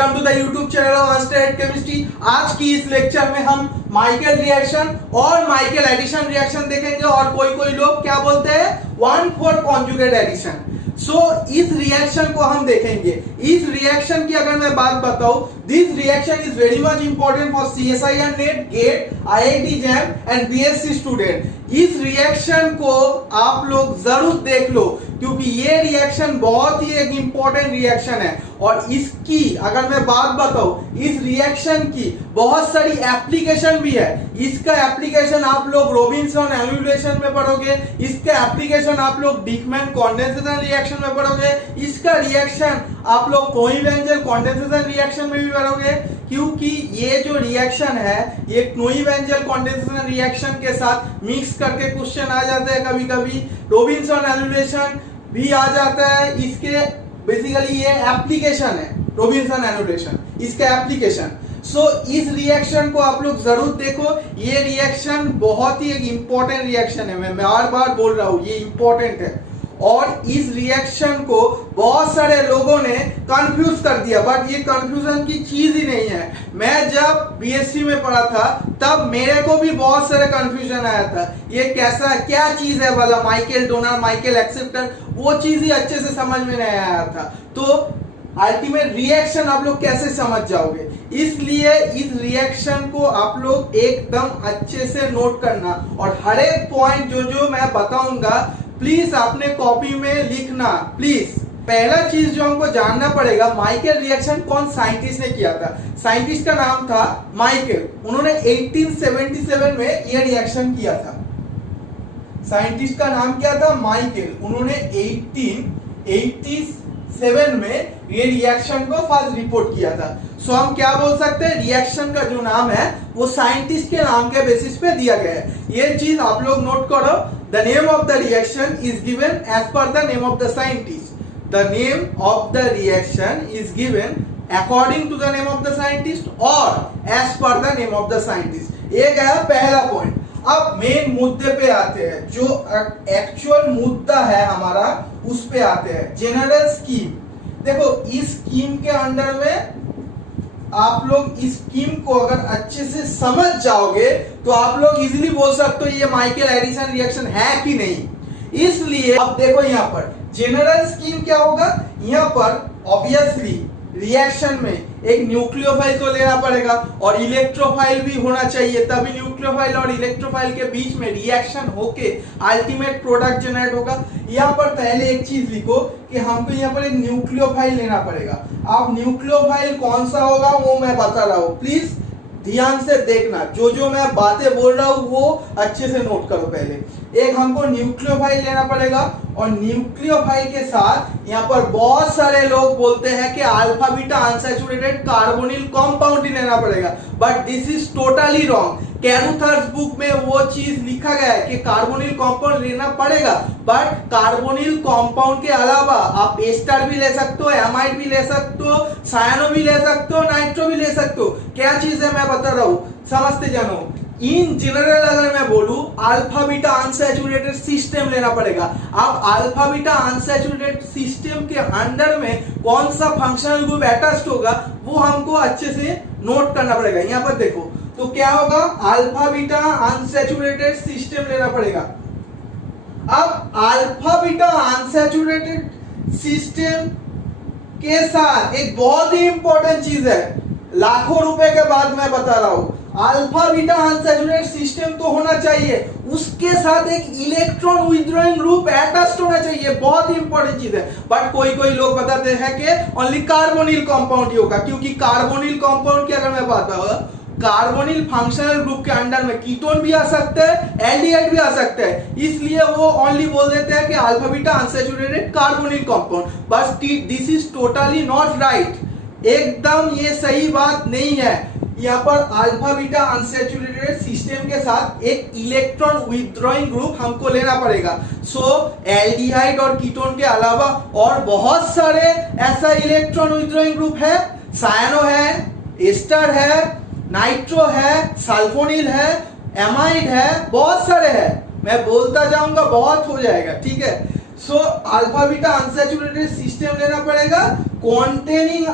Welcome to the YouTube channel of state chemistry. आज की इस लेक्चर में हम माइकल रिएक्शन और माइकल एडिशन रिएक्शन देखेंगे और कोई लोग क्या बोलते हैं 1,4 कॉन्जुगेट एडिशन। इस रिएक्शन को हम देखेंगे। इस रिएक्शन की अगर मैं बात बताऊं, this reaction is very much important for CSIR NET, GATE, IIT JAM and BSc student. इस रिएक्शन को आप लोग जरूर देख लो क्योंकि ये रिएक्शन बहुत ही एक इंपॉर्टेंट रिएक्शन है। और इसकी अगर मैं बात बताऊं, इस रिएक्शन की बहुत सारी एप्लीकेशन भी है। इसका एप्लीकेशन आप लोग रॉबिन्सन एनुलेशन में पढ़ोगे, इसका एप्लीकेशन आप लोग डिकमैन कंडेंसेशन रिएक्शन में पढ़ोगे, इसका रिएक्शन आप लोग क्नोई-वेंजल कंडेंसेशन रिएक्शन में भी पढ़ोगे। क्योंकि ये जो रिएक्शन है ये क्नोई-वेंजल कंडेंसेशन रिएक्शन के साथ मिक्स करके क्वेश्चन आ जाते हैं, कभी कभी रॉबिन्सन एनुलेशन भी आ जाता है। इसके बेसिकली ये एप्लीकेशन है रॉबिन्सन एनुलेशन, इसका एप्लीकेशन। इस रिएक्शन को आप लोग जरूर देखो। ये रिएक्शन बहुत ही एक इंपॉर्टेंट रिएक्शन है, मैं बार बार बोल रहा हूं ये इंपॉर्टेंट है। और इस रिएक्शन को बहुत सारे लोगों ने कंफ्यूज कर दिया, बट ये कंफ्यूजन की चीज ही नहीं है। मैं जब BSc में पढ़ा था तब मेरे को भी बहुत सारे कंफ्यूजन आया था, ये कैसा क्या चीज है वाला माइकल डोनर, माइकल एक्सेप्टर, वो चीज ही अच्छे से समझ में नहीं आया था। तो अल्टीमेट रिएक्शन आप लोग कैसे समझ जाओगे, इसलिए इस रिएक्शन को आप लोग एकदम अच्छे से नोट करना और हर एक पॉइंट जो मैं बताऊंगा प्लीज अपने कॉपी में लिखना प्लीज। पहला चीज जो हमको जानना पड़ेगा, माइकल रिएक्शन कौन साइंटिस्ट ने किया था। साइंटिस्ट का नाम था माइकल, उन्होंने 1877 में ये रिएक्शन किया था। साइंटिस्ट का नाम क्या था, माइकल। उन्होंने 1887 में ये रिएक्शन को फर्स्ट रिपोर्ट किया था। हम क्या बोल सकते हैं, रिएक्शन का जो नाम है वो साइंटिस्ट के नाम के बेसिस पे दिया गया है। ये चीज आप लोग नोट करो। The name of the reaction is given as per the name of the scientist. The name of the reaction is given according to the name of the scientist or as per the name of the scientist. ये गया पहला point. अब main मुद्दे पे आते हैं, जो actual मुद्दा है हमारा उस पे आते हैं। General scheme. देखो इस स्कीम के अंडर में आप लोग इस स्कीम को अगर अच्छे से समझ जाओगे तो आप लोग इजीली बोल सकते हो ये माइकल एडिशन रिएक्शन है कि नहीं। इसलिए अब देखो यहाँ पर जनरल स्कीम क्या होगा, यहाँ पर ऑब्वियसली रिएक्शन में एक न्यूक्लियोफाइल तो लेना पड़ेगा और इलेक्ट्रोफाइल भी होना चाहिए, तभी न्यूक्लियोफाइल और इलेक्ट्रोफाइल के बीच में रिएक्शन होके अल्टीमेट प्रोडक्ट जनरेट होगा। यहाँ पर पहले एक चीज लिखो कि हमको यहाँ पर एक न्यूक्लियोफाइल लेना पड़ेगा। अब न्यूक्लियोफाइल कौन सा होगा वो मैं बता रहा हूँ, प्लीज ध्यान से देखना। जो मैं बातें बोल रहा हूँ वो अच्छे से नोट करो। पहले एक हमको न्यूक्लियोफाइल लेना पड़ेगा और न्यूक्लियोफाइल के साथ यहाँ पर बहुत सारे लोग बोलते हैं कि alpha beta unsaturated carbonyl compound ही लेना पड़ेगा, but this is totally wrong. Carruthers book में वो चीज लिखा गया है कि कार्बोनिल कंपाउंड लेना पड़ेगा, बट कार्बोनिल कंपाउंड के अलावा आप एस्टर भी ले सकते हो, एमाइड भी ले सकते हो, सायनो भी ले सकते हो, नाइट्रो भी ले सकते हो। क्या चीज है मैं बता रहा हूँ, समझते जानो। इन जनरल अगर मैं बोलूं अल्फा बीटा अनसैचुरेटेड सिस्टम लेना पड़ेगा। अब अल्फा बीटा अनसैचुरेटेड सिस्टम के अंडर में कौन सा फंक्शनल ग्रुप अटैच्ड होगा वो हमको अच्छे से नोट करना पड़ेगा। यहाँ पर देखो तो क्या होगा, अल्फा बीटा अनसैचुरेटेड सिस्टम लेना पड़ेगा। अब अल्फा बीटा अनसैचुरेटेड सिस्टम के साथ एक बहुत ही इंपॉर्टेंट चीज है, लाखों रुपए के बाद मैं बता रहा हूं, अल्फा बीटा अनसैचुरेटेड सिस्टम तो होना चाहिए, उसके साथ एक इलेक्ट्रॉन विथड्रॉइंग ग्रुप अटैच्ड होना चाहिए। बहुत ही इंपॉर्टेंट चीज है। बट कोई लोग बताते हैं कि ओनली कार्बोनिल कंपाउंड ही होगा, क्योंकि कार्बोनिल कंपाउंड की अगर मैं बात करूं, कार्बोनिल फंक्शनल ग्रुप के अंडर में कीटोन भी आ सकते हैं, एल्डिहाइड भी आ सकते हैं, इसलिए वो ओनली बोल देते हैं कि alpha beta unsaturated carbonyl compound. बस this is totally not right, एकदम ये सही बात नहीं है। यहाँ पर अल्फा बीटा अनसैचुरेटेड सिस्टम के साथ एक इलेक्ट्रॉन विथड्रॉइंग ग्रुप हमको लेना पड़ेगा। एल्डिहाइड और कीटोन के अलावा और बहुत सारे ऐसा इलेक्ट्रॉन विथड्रॉइंग ग्रुप है, सायनो है, एस्टर है, नाइट्रो है, सल्फोनिल है, एमाइड है, बहुत सारे हैं। मैं बोलता जाऊंगा बहुत हो जाएगा, ठीक है। अल्फा बीटा अनसैचुरेटेड सिस्टम लेना पड़ेगा containing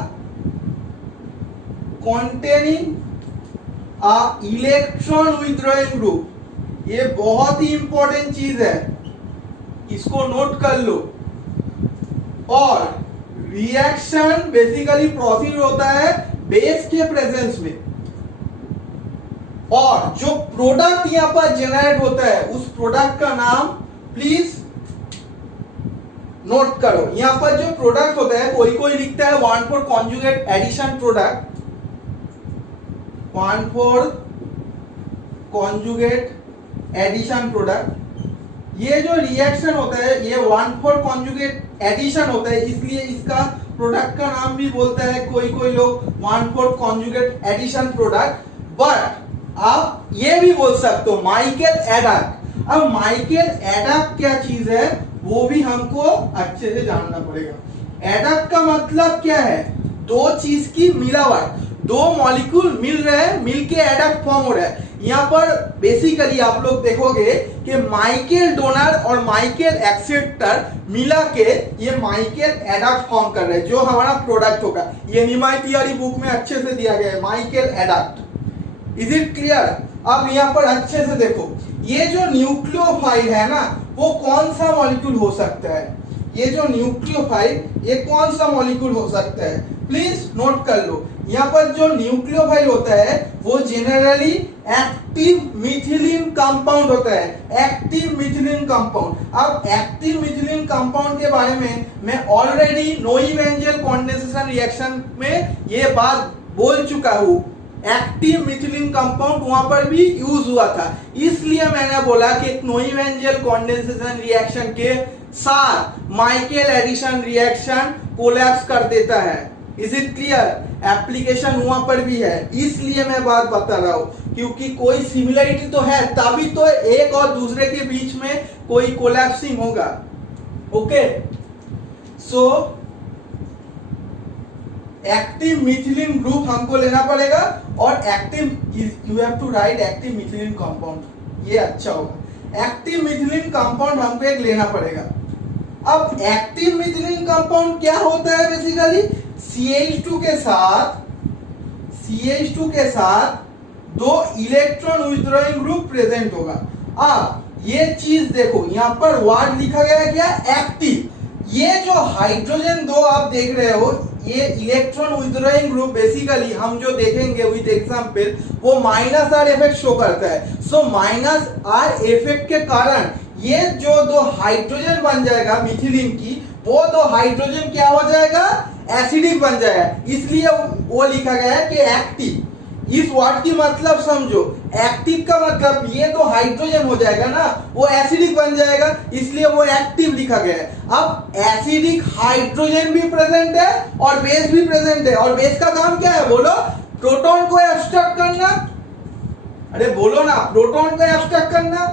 containing a electron withdrawing group, ये बहुत ही इंपॉर्टेंट चीज है, इसको नोट कर लो। और रिएक्शन बेसिकली प्रोसीड होता है बेस के प्रेजेंस में, और जो प्रोडक्ट यहां पर जनरेट होता है उस प्रोडक्ट का नाम प्लीज नोट करो। यहां पर जो प्रोडक्ट होता है, कोई कोई लिखता है 1,4 conjugate addition product, 1,4 conjugate addition product. ये जो रिएक्शन होता है ये 1,4 कॉन्जुगेट एडिशन होता है, इसलिए इसका प्रोडक्ट का नाम भी बोलता है कोई कोई लोग 1,4 कॉन्जुगेट एडिशन प्रोडक्ट। बट आप ये भी बोल सकते हो माइकेल एडक्ट। अब माइकेल एडक्ट क्या चीज है वो भी हमको अच्छे से जानना पड़ेगा। एडक्ट का मतलब क्या है? दो चीज की मिलावट, दो मॉलिक्यूल मिल रहे हैं, मिलके एडक्ट फॉर्म हो रहा है। यहाँ पर बेसिकली आप लोग देखोगे कि माइकेल डोनर और माइकेल एक्सेप्टर मिला के ये माइकेल एडक्ट फॉर्म कर रहे हैं, जो हमारा प्रोडक्ट होगा। ये निमाई थियरी बुक में अच्छे से दिया गया है, Michael adduct. Is it clear? अब यहाँ पर अच्छे से देखो, ये जो न्यूक्लियोफाइल है ना, वो कौन सा मॉलिक्यूल हो सकता है? ये जो न्यूक्लियोफाइल, ये कौन सा मॉलिक्यूल हो सकता है? प्लीज नोट कर लो। यहाँ पर जो न्यूक्लियोफाइल होता है वो जनरली एक्टिव मिथिलीन कंपाउंड होता है, एक्टिव मिथिलीन कंपाउंड। अब एक्टिव मिथिलीन कंपाउंड के बारे में मैं ऑलरेडी नोइवेंजल कंडेंसेशन रिएक्शन में ये बात बोल चुका हूँ। एक्टिव मिथिलीन कंपाउंड वहां पर भी यूज हुआ था, इसलिए मैंने बोला कि नोइवेंजल कंडेंसेशन रिएक्शन के साथ माइकेल एडिशन रिएक्शन कोलैप्स कर देता है। Is it clear? एप्लीकेशन वहां पर भी है, इसलिए मैं बात बता रहा हूं, क्योंकि कोई सिमिलरिटी तो है, तभी तो एक और दूसरे के बीच में कोई कोलैप्सिंग होगा। Okay, so active methylene group हमको लेना पड़ेगा, और active you have to write active methylene compound, ये अच्छा होगा। एक्टिव मिथिलीन कंपाउंड हमको एक लेना पड़ेगा। अब एक्टिव मिथिलीन कंपाउंड क्या होता है? बेसिकली CH2 के साथ दो इलेक्ट्रॉन विथड्रॉइंग ग्रुप प्रेजेंट होगा। अब ये चीज देखो, यहां पर वर्ड लिखा गया है क्या? एक्टिव। ये जो हाइड्रोजन दो आप देख रहे हो, ये इलेक्ट्रॉन विथड्रॉइंग ग्रुप बेसिकली हम जो देखेंगे विद एग्जांपल, वो -R इफेक्ट शो करता है। सो -R इफेक्ट के कारण ये जो दो हाइड्रोजन बन जाएगा मिथिलीन की, वो दो हाइड्रोजन क्या हो जाएगा? एसिडिक बन जाएगा, इसलिए वो लिखा गया है कि एक्टिव। इस वर्ड की मतलब समझो, एक्टिव का मतलब ये तो हाइड्रोजन हो जाएगा ना, वो एसिडिक बन जाएगा, इसलिए वो एक्टिव लिखा गया है। अब एसिडिक हाइड्रोजन भी प्रेजेंट है और बेस भी प्रेजेंट है, और बेस का काम क्या है? बोलो, प्रोटॉन को एब्स्ट्रैक्ट करना। अरे बोलो ना, प्रोटॉन को एब्स्ट्रैक्ट करना।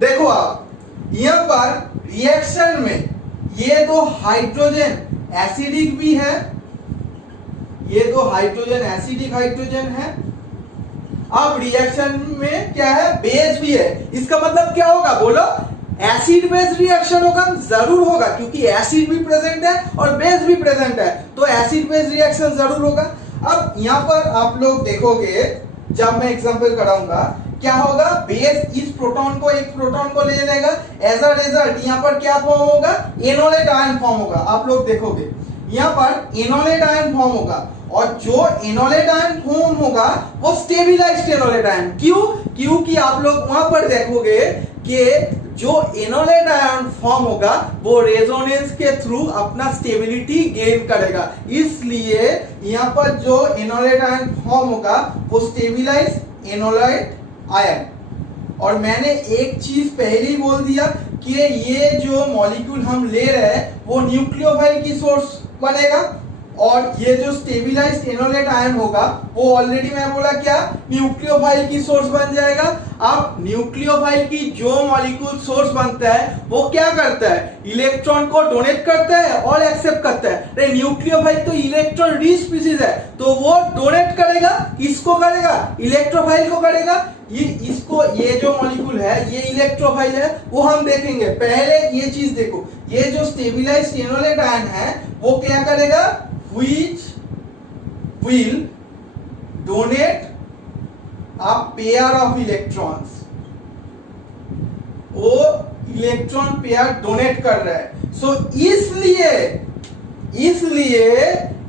देखो आप यहां पर रिएक्शन में ये दो हाइड्रोजन एसिडिक भी है, ये दो हाइड्रोजन एसिडिक हाइड्रोजन है। अब रिएक्शन में क्या है? बेस भी है। इसका मतलब क्या होगा? बोलो, एसिड बेस रिएक्शन होगा। जरूर होगा, क्योंकि एसिड भी प्रेजेंट है और बेस भी प्रेजेंट है, तो एसिड बेस रिएक्शन जरूर होगा। अब यहां पर आप लोग देखोगे, जब मैं एग्जांपल कराऊंगा, क्या होगा? बेस इस प्रोटॉन को, एक प्रोटॉन को ले लेगा, एज अ रिजल्ट यहाँ पर क्या फॉर्म होगा? एनोलेट आयन फॉर्म होगा। आप लोग देखोगे यहाँ पर एनोलेट आयन फॉर्म होगा, और जो एनोलेट आयन फॉर्म होगा वो स्टेबिलाइज्ड एनोलेट आयन। क्यों? क्योंकि आप लोग वहां पर देखोगे कि जो एनोलेट आयन फॉर्म होगा वो रेजोनेंस के थ्रू अपना स्टेबिलिटी गेन करेगा, इसलिए यहाँ पर जो एनोलेट आयन फॉर्म होगा वो स्टेबिलाइज्ड एनोलेट आयन। और मैंने एक चीज पहले ही बोल दिया कि ये जो मॉलिक्यूल हम ले रहे हैं वो न्यूक्लियोफाइल की सोर्स बनेगा, और ये जो स्टेबिलाइज्ड एनोलेट आयन होगा वो ऑलरेडी मैं बोला क्या न्यूक्लियोफाइल की सोर्स बन जाएगा। अब न्यूक्लियोफाइल की जो मॉलिक्यूल सोर्स बनता है वो क्या करता है, इलेक्ट्रॉन को डोनेट करता है और एक्सेप्ट करता है। अरे न्यूक्लियोफाइल तो इलेक्ट्रॉन रिच स्पीशीज है, तो वो डोनेट करेगा, किसको करेगा, इलेक्ट्रोफाइल को करेगा। ये जो मॉलिक्यूल है ये इलेक्ट्रोफाइल है, वो हम देखेंगे। पहले ये चीज देखो, ये जो स्टेबिलाइज्ड एनोलेट आयन है वो क्या करेगा, which will donate a pair of electrons, वो इलेक्ट्रॉन पेयर डोनेट कर रहा है। सो इसलिए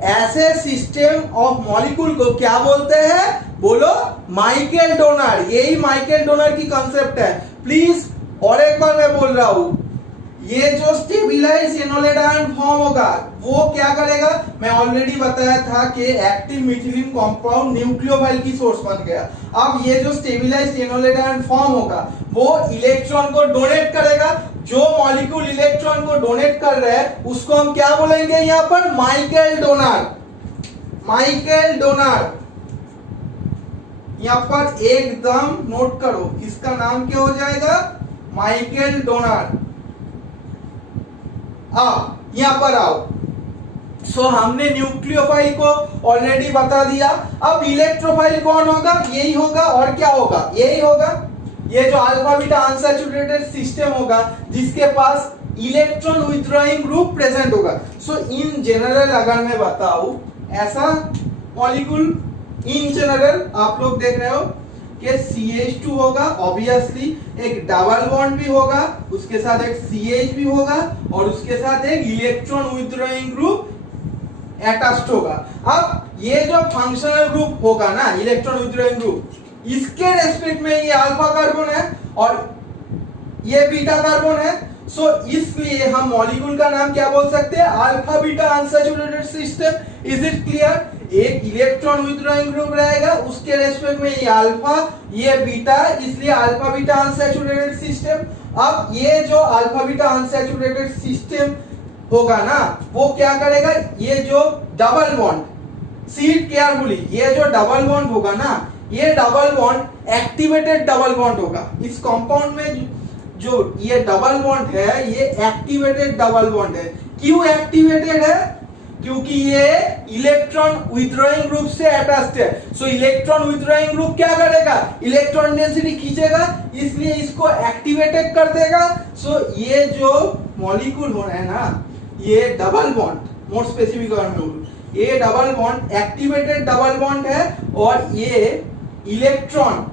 ऐसे सिस्टम ऑफ मॉलिक्यूल को क्या बोलते हैं, बोलो माइकल डोनर। यही माइकल डोनर की कंसेप्ट है। प्लीज और एक बार मैं बोल रहा हूं, ये जो स्टेबिलाइज्ड एनोलेट आयन फॉर्म होगा वो क्या करेगा, मैं ऑलरेडी बताया था कि एक्टिव मिथिलीन कंपाउंड न्यूक्लियोफाइल की सोर्स बन गया। अब ये जो स्टेबिलाइज्ड एनोलेट आयन फॉर्म होगा वो इलेक्ट्रॉन को डोनेट करेगा। जो मॉलिक्यूल इलेक्ट्रॉन को डोनेट कर रहा है उसको हम क्या बोलेंगे, यहां पर माइकल डोनर। माइकल डोनर यहां पर एकदम नोट करो, इसका नाम क्या हो जाएगा, माइकल डोनर। यहां पर आओ। सो हमने न्यूक्लियोफाइल को ऑलरेडी बता दिया। अब इलेक्ट्रोफाइल कौन होगा, यही होगा और क्या होगा, यही होगा। ये जो अल्फा बीटा अनसैचुरेटेड सिस्टम होगा जिसके पास इलेक्ट्रॉन विथड्रॉइंग ग्रुप प्रेजेंट होगा। सो इन जनरल अगर मैं बताऊं ऐसा मॉलिक्यूल, इन जनरल आप लोग देख रहे हो कि CH2 होगा, ऑब्वियसली एक डबल बॉन्ड भी होगा, उसके साथ एक CH भी होगा और उसके साथ एक इलेक्ट्रॉन विथड्रॉइंग ग्रुप अटैच्ड होगा। अब ये जो फंक्शनल ग्रुप होगा ना, इलेक्ट्रॉन विथड्रॉइंग ग्रुप, इसके रेस्पेक्ट में ये अल्फा कार्बन है और ये बीटा कार्बन है। सो इसलिए हम मॉलिक्यूल का नाम क्या बोल सकते हैं, alpha beta unsaturated system. Is it clear? एक इलेक्ट्रॉन विथड्रॉइंग ग्रुप रहेगा, उसके रेस्पेक्ट में ये अल्फा ये बीटा, इसलिए अल्फा बीटा अनसैचुरेटेड सिस्टम। अब ये जो अल्फा बीटा अनसैचुरेटेड सिस्टम होगा ना वो क्या करेगा, ये जो डबल बॉन्ड, सीट केयरफुली, ये जो डबल बॉन्ड होगा ना ये double bond activated double bond होगा। इस कंपाउंड में जो ये डबल बॉन्ड है ये एक्टिवेटेड डबल बॉन्ड है। क्यों एक्टिवेटेड है, क्योंकि ये इलेक्ट्रॉन विथड्रॉइंग ग्रुप से अटैच्ड है। सो इलेक्ट्रॉन विथड्रॉइंग ग्रुप क्या करेगा, इलेक्ट्रॉन डेंसिटी खींचेगा, इसलिए इसको एक्टिवेटेड कर देगा। सो ये जो मॉलिक्यूल हो रहा है ना ये डबल बॉन्ड, मोर स्पेसिफिक ये double bond activated double bond है और ये इलेक्ट्रॉन,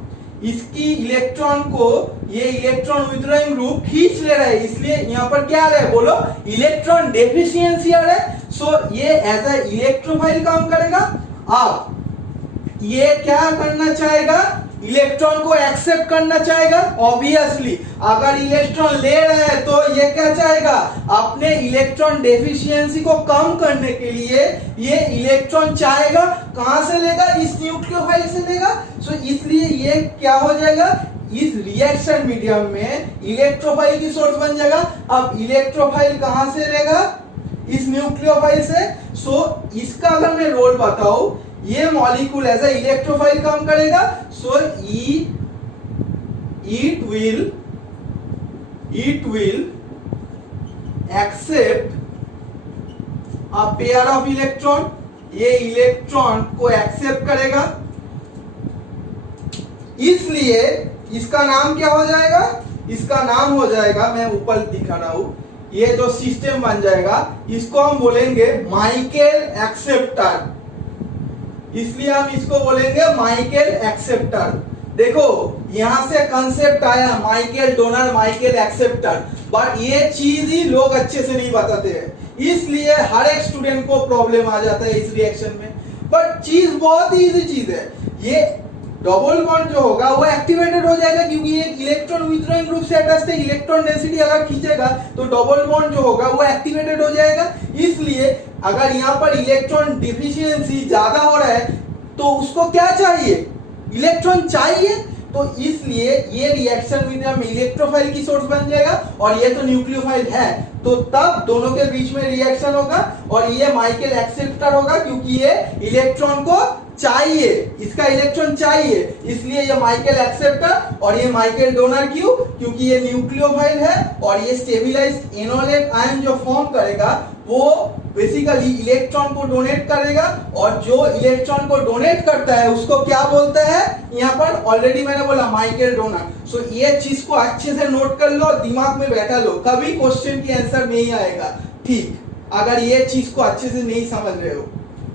इसकी इलेक्ट्रॉन को ये इलेक्ट्रॉन विथड्रॉइंग ग्रुप खींच ले रहा है, इसलिए यहाँ पर क्या आ रहा है, बोलो इलेक्ट्रॉन डेफिशिएंसी आ रहा है। सो ये एज ए इलेक्ट्रोफाइल काम करेगा। अब ये क्या करना चाहेगा, इलेक्ट्रॉन को एक्सेप्ट करना चाहेगा। ऑब्वियसली अगर इलेक्ट्रॉन ले रहा है तो ये क्या चाहेगा, अपने इलेक्ट्रॉन डेफिशिएंसी को कम करने के लिए ये इलेक्ट्रॉन चाहेगा, कहां से लेगा, इस न्यूक्लियोफाइल से लेगा। सो इसलिए ये क्या हो जाएगा, इस रिएक्शन मीडियम में इलेक्ट्रोफाइल की सोर्स बन जाएगा। अब इलेक्ट्रोफाइल कहां से लेगा, इस न्यूक्लियोफाइल से। सो इसका अगर मैं रोल बताऊं, ये मॉलिक्यूल एज ए इलेक्ट्रोफाइल काम करेगा। सो it will accept a pair of electron, ये इलेक्ट्रॉन को एक्सेप्ट करेगा, इसलिए इसका नाम क्या हो जाएगा, इसका नाम हो जाएगा, मैं ऊपर दिखा रहा हूं, ये जो सिस्टम बन जाएगा इसको हम बोलेंगे माइकल एक्सेप्टर। इसलिए हम इसको बोलेंगे माइकल एक्सेप्टर। देखो यहां से कंसेप्ट आया Michael donor, Michael acceptor, but ये चीज ही लोग अच्छे से नहीं बताते हैं, इसलिए हर एक स्टूडेंट को प्रॉब्लम आ जाता है इस रिएक्शन में। बट चीज बहुत ही इजी चीज है, ये डबल बॉन्ड जो होगा वो एक्टिवेटेड हो जाएगा क्योंकि ये इलेक्ट्रॉन विथड्रॉइंग ग्रुप से अटैच्ड है। इलेक्ट्रॉन डेंसिटी अगर खींचेगा तो डबल बॉन्ड जो होगा वो एक्टिवेटेड हो जाएगा। इसलिए अगर यहाँ पर इलेक्ट्रॉन डिफिशियंसी ज्यादा हो रहा है तो उसको क्या चाहिए, इलेक्ट्रॉन चाहिए, तो इसलिए ये रिएक्शन मीडियम में इलेक्ट्रोफाइल की सोर्स बन जाएगा और ये तो न्यूक्लियोफाइल है, तो तब दोनों के बीच में रिएक्शन होगा और ये माइकल एक्सेप्टर होगा क्योंकि ये इलेक्ट्रॉन को चाहिए, इसका इलेक्ट्रॉन चाहिए, इसलिए ये माइकल एक्सेप्टर और ये माइकल डोनर। क्यों? क्योंकि ये न्यूक्लियोफाइल है और ये स्टेबलाइज्ड एनोलेट आयन जो फॉर्म करेगा वो बेसिकली इलेक्ट्रॉन को डोनेट करेगा और जो इलेक्ट्रॉन को डोनेट करता है उसको क्या बोलते हैं, यहाँ पर ऑलरेडी मैंने बोला माइकल डोनर। सो ये चीज को अच्छे से नोट कर लो, दिमाग में बैठा लो, कभी क्वेश्चन की आंसर नहीं आएगा, ठीक, अगर ये चीज को अच्छे से नहीं समझ रहे हो।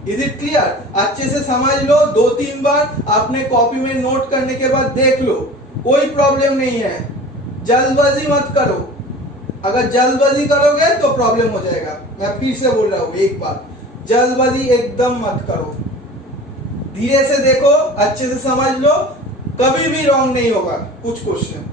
Is it clear? अच्छे से समझ लो, 2-3 बार अपने कॉपी में नोट करने के बाद देख लो, कोई प्रॉब्लम नहीं है, जल्दबाजी मत करो, अगर जल्दबाजी करोगे तो प्रॉब्लम हो जाएगा। मैं फिर से बोल रहा हूं एक बार, जल्दबाजी एकदम मत करो, धीरे से देखो, अच्छे से समझ लो, कभी भी रॉन्ग नहीं होगा कुछ क्वेश्चन।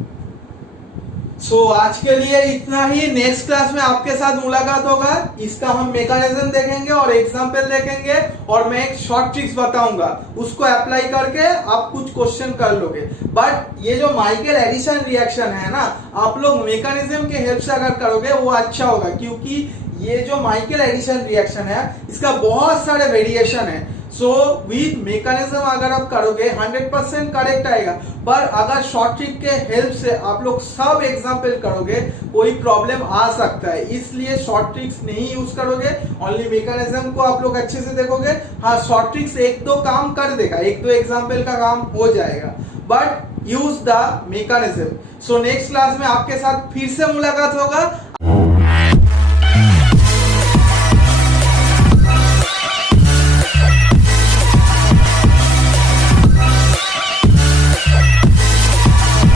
सो आज के लिए इतना ही, नेक्स्ट क्लास में आपके साथ मुलाकात होगा, इसका हम मैकेनिज्म देखेंगे और एग्जांपल देखेंगे और मैं एक शॉर्ट ट्रिक्स बताऊंगा, उसको अप्लाई करके आप कुछ क्वेश्चन कर लोगे। बट ये जो माइकल एडिशन रिएक्शन है ना, आप लोग मैकेनिज्म के हेल्प से अगर करोगे वो अच्छा होगा, क्योंकि ये जो माइकल एडिशन रिएक्शन है इसका बहुत सारे वेरिएशन है। सो विद मैकेनिज्म अगर आप करोगे 100% करेक्ट आएगा, पर अगर शॉर्ट ट्रिक के हेल्प से आप लोग सब एग्जाम्पल करोगे कोई प्रॉब्लम आ सकता है, इसलिए शॉर्ट ट्रिक्स नहीं यूज करोगे, ओनली मैकेनिज्म को आप लोग अच्छे से देखोगे। हाँ, शॉर्ट ट्रिक्स 1-2 काम कर देगा, 1-2 एग्जाम्पल का काम हो जाएगा, but use the mechanism. So next class में आपके साथ फिर से मुलाकात होगा।